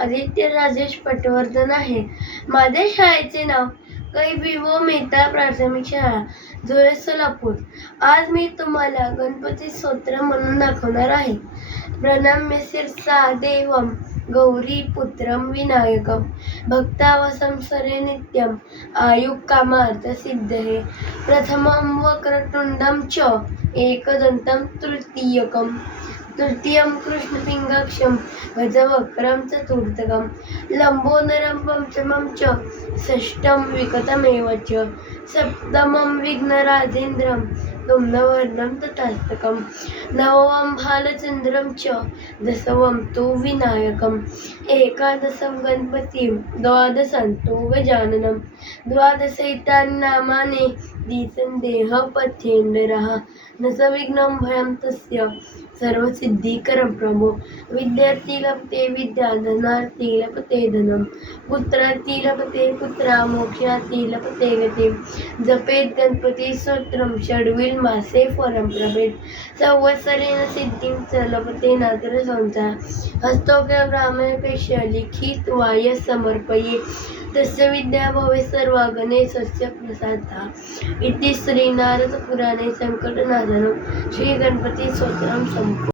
आदित्य राजेश पटवर्धन आहे. माझ्या शाळेचे नाव कै. मेहता प्राथमिक शाळा, झोळे, सोलापूर. आज मी तुम्हाला गणपती स्तोत्र म्हणून दाखवणार आहे. प्रणम्य शिरसा देवं गौरीपुत्रं विनायकं भक्तावसं सरे नित्यं आयुक्कामार्थसिद्धये प्रथमं वक्रतुण्डं च एकदन्तं तृतीयं कृष्णपिङ्गक्षं गजवक्त्रं चतुर्थकं लम्बोदरं पंचमं च षष्ठं विकटमेव च सप्तमं विघ्नराजेन्द्रं धूम्रवर्णं तथास्तकं नवमं भालचन्द्रं च दशमं तु विनायकम् एकादशं गणपतिं द्वादशं तु गजाननं द्वादशैतानि नामानि द्विसन्देहपथ्येन्द्रः न सविघ्नं भयं तस्य सर्वसिद्धिकरं प्रभो विद्यार्थी लभते विद्या धनार्थी लभते धनं पुत्रार्थी लभते पुत्रा मोक्षार्थी लभते गतिं जपेत गणपती स्तोत्रं षड्विल मासे फलं प्रभेत संवत्सरेण सिद्धिं च लभते नात्र संसार हस्तोक्य ब्राह्मणेभ्यः लिखित वाय समर्पये तस्य विद्या भवे सर्वा गणेशस्य प्रसादः इति श्री नारद पुराणे संकटनाशनं श्री गणपती स्तोत्रं संपूर्ण।